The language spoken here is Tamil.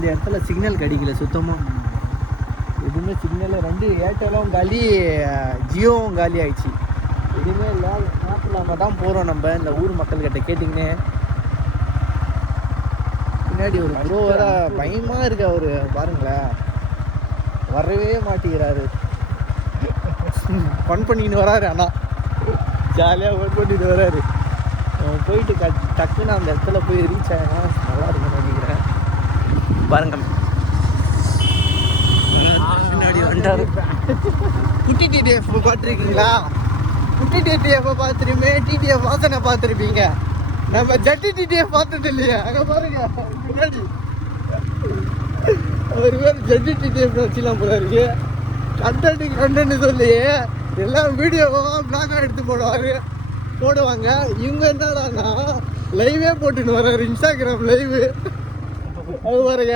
இந்த இடத்துல சிக்னல் கிடைக்கல சுத்தமாக, எதுவுமே சிக்னல். 2 ஏர்டெலும் காலி, ஜியோவும் காலி ஆயிடுச்சு. எதுவுமே இல்லை. மேப் இல்லாமல் தான் போகிறோம் நம்ம இந்த ஊர் மக்கள்கிட்ட கேட்டிங்கன்னு. பின்னாடி ஒரு ப்ரோ வர பயமாக இருக்கு. அவர் பாருங்களேன், வரவே மாட்டேங்கிறாரு. ஃபன் பண்ணிக்கின்னு வராரு. ஆனால் ஜாலியாக ஃபன் பண்ணிட்டு வராரு. போயிட்டு டக்குன்னு அந்த இடத்துல போய் ரீச் ஆகினா நல்லா இருக்குன்னு நினைக்கிறேன். பாருங்க, பின்னாடி வந்துட்டாரு. குட்டி டிடிஎஃப் பார்த்துருக்கீங்களா? குட்டி டிடிஎஃப் பார்த்துருமே, டிடிஎஃப் வாசனை பார்த்துருப்பீங்க. நம்ம ஜட்டி டிடிஎஃப் பார்த்தது இல்லையா? அங்கே பாருங்க பின்னாடி ஒரு பேர் ஜட்டி டிடிஎஃப் வச்சுலாம் போல இருக்கு. கண்டென்ட் சொல்லி எல்லாம் வீடியோவாக பிளாக்காக எடுத்து போடுவாங்க. இவங்க என்னடான்னா லைவே போட்டுன்னு வர்றாரு, இன்ஸ்டாகிராம் லைவு. அது பாருங்க.